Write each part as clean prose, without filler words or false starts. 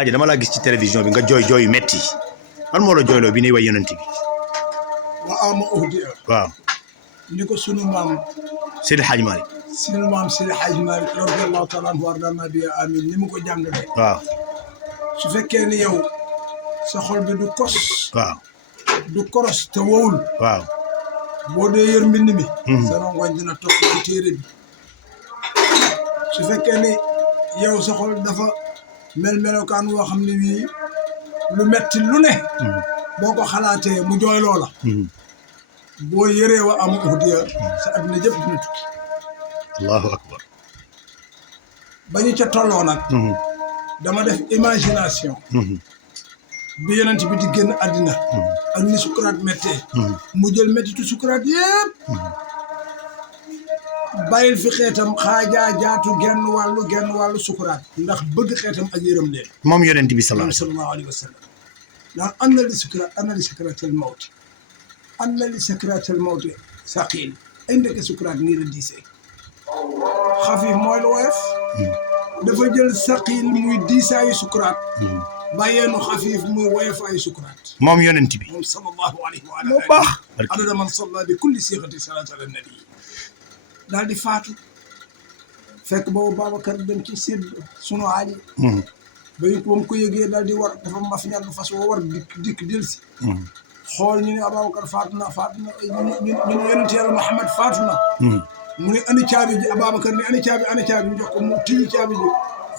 Aja dama laa gis ci télévision bi nga jooy yu metti man moo la jooyloo bi ni way yonent bi wa ama uhdiya waaw ni ko sunu maam Seydi Hadji Malick Seydi Hadji Malick radiyallahu taala anhu warda nabi amin ni mu ko jàngale waaw su fekkee ni yow sa xol bi du kos waaw du koros te wowul waaw boo dee yër mbind mi sa rongoñ dina topp ci téere bi su fekkee ni yow sa xol dafa melokaan woo xam ne wii lu metti lu ne boo ko xalaatee mu jooy loola boo yëree wa am uhdiya sa adduna jëpp dina tukki allahu akbar ba ñu ca tolloo nag dama def imagination bi yonent bi di génn àddina ak ni sukuraat méttee mu jël méttitu sukuraat yëpp bàyyil fi xeetam xaajaa jaatu genn wàllu sukuraat ndax bëgg xeetam ak yërëm leen moom yonent bi sallallahu alayhi wa sallam ndax anna li sakratil mawti anna li sakratil mawti saqil ay ndeke sukuraat nii la diisee xafiif mooy lu woyof dafa jël saqil muy diisaayu sukuraat bàyyeenu xafiif muy woyofaayu sukuraat moom yonent bi moom sallallahu alayhi wa moo baax adada man salla bi kulli siixati salaatu ala nabi daal di faatu fekk boobu Babacar dem ci sédd sunu aali ba ñu ko yëgee daal di war dafa maf ñàll fas woo war dikk delsi xool ñu ne Ababacar faatu na ñu ne yonent yàlla Muhammad faatu na mu ne ani caabi ji Ababacar ne ani caabi ñu jox ko mu tijji caabi ji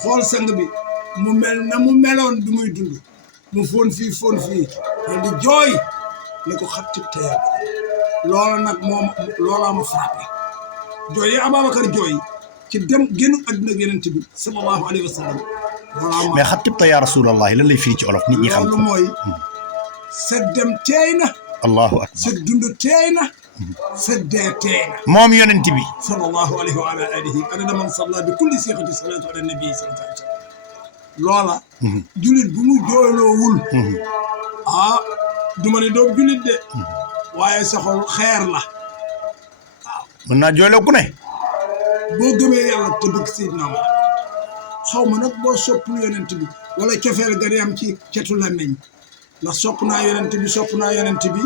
xool sang bi mu mel na mu meloon bi muy dund mu foon fii daal di jooy ne ko xattib te yàgg loola nag moom loolaa ma frappé jooy yi Ababacar jooy ci dem génnu àdduna yonent bi sallallahu alayhi wa sallam mais xattibta ya rasulallahi lan lay firi ci olof nit ñi xam loolu mooy sa dem teey na allahu akbar sa dund teey na sa dee teey na moom yonent bi sallallahu alayhi wa ala alihi adada man salla bi kulli siixati salaatu ala nabi sallallahu alayhi wa sallam loola julit bu mu jooyloowul duma ne doob julit de waaye sa xol xeer la waaw mën naa jooyloo ku ne boo gëmee yàlla te bëgg Seydina Muhammad xaw ma nag boo soppul yonent bi wala cofeel ga di am ci cetu làmmiñ ndax sopp naa yonent bi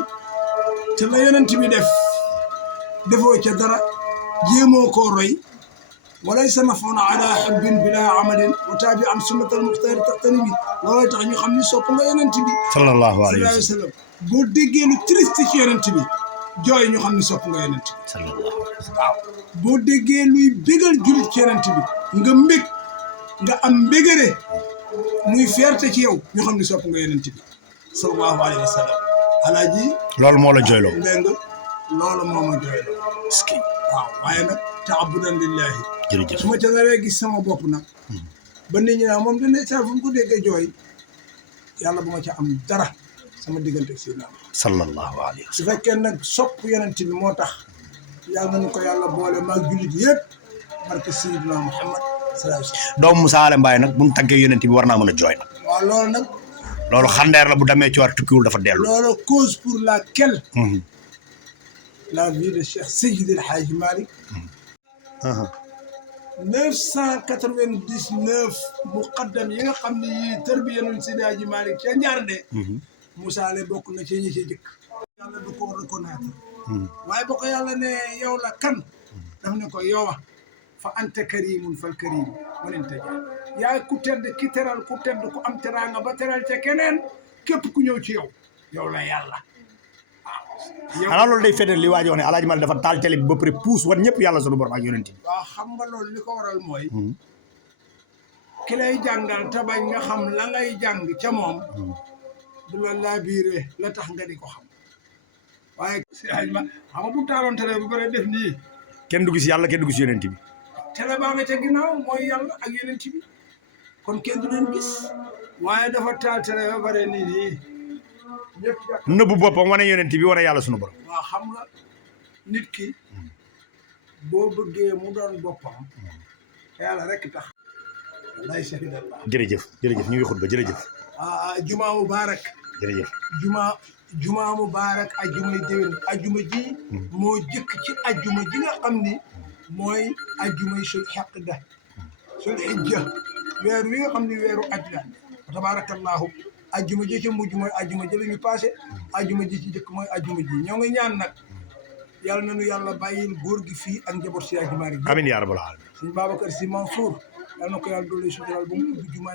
te la yonent bi defoo ca dara jéemoo koo roy walaysa nafoona ala habbin bila amalin wa taabi an sunnatal muxtaari taxtani bi loolooy tax ñu xam ni sopp nga yonent bi sallallahu alayhi wa sallam boo déggee lu triste ci yonent bi jooy ñu xam ni sopp nga yonent bi sallallahu alayhi wa sallam waaw boo déggee luy bégal julit ci yonent bi nga mbég nga am mbégare muy fierté ci yow ñu xam ni sopp nga yonent bi sallallahu alayhi wa sallam alaaji loolu moo la jooyloo ndeng loolu moo ma jooyloo ski waaw waaye nag taabudan lillahi jërëjëf su ma ca naree gis sama bopp nag ba nit ñi naa moom dane sa fu mu ko déggee jooy yàlla bu ma ca am dara sama diggante si naam sallallahu alayhi wa su sallam fekkee nag sopp yonent bi moo tax yàlla nañu ko yàlla boole maag jullit yëpp barke Seydina Muhammad sallallahu alayhi wa sallam doomu Moussa Ale Mbaye nag bu mu tàggee yonent bi war naa mën a jooy nag waaw loolu nag loolu xandeer la bu demee ci war tukkiwul dafa dellu loolu cause pour laquelle la vie de Cheikh Seydi El Hadji Malick 999 muqaddam yi nga xam ne yii tarbiya nañ Seydi El Hadji Malick ca Njaarnde Moussa Ale bokk na ci ñi ci jëkk yàlla du ko reconnaître waaye boo ko yàlla ne yow la kan daf ne ko yowa fa anta karimun fal karim wanen taja yaay ku tedd ki teral ku tedd ku am teraanga ba teral ca keneen képp ku ñëw ci yow la yàlla xanaa loolu day feddal li waa ji wax ne Alaaji Malick dafa taal télé bi ba pare puus wan ñëpp yàlla sunu borom ak yonent bi waaw xam nga loolu li ko waral mooy ki lay jàngal te bañ nga xam la ngay jàng ca moom du la laabiire la tax nga di ko xam waaye si ajma xam nga bu taaloon télé bu bare def nii kenn du gis yàlla kenn du gis yonent bi télé baa nga ca ginnaaw mooy yàlla ak yonent bi kon kenn du leen gis waaye dafa taal télé ba bare nii ñëpp nëbbu boppam wane yonent bi wane yàlla sunu borom waaw xam nga nit ki boo bëggee mu doon boppam yàlla rek tax lay shahidallah jërëjëf ñu ngi xutba jërëjëf jumaa mubaarak jërëjëf jumaa mubaarak ajjumay déwén ajjuma ji moo jëkk ci ajjuma ji nga xam ni mooy ajjumay sul xaqda sul hijja weer wi nga xam ni weeru aj la tabaarakallaahu ajjuma ji ci mujj mooy ajjuma ji la ñu passé ajjuma ji ci jëkk mooy ajjuma ji ñoo ngi ñaan nag yàlla nañu yàlla bàyyil góor gi fii ak njaboot si Aji Maalik amiin yaa rabbal aalamiin sëñ Babacar Si Mansour yàlla na ko yàlla doole sutural ba mu ubbi jumaay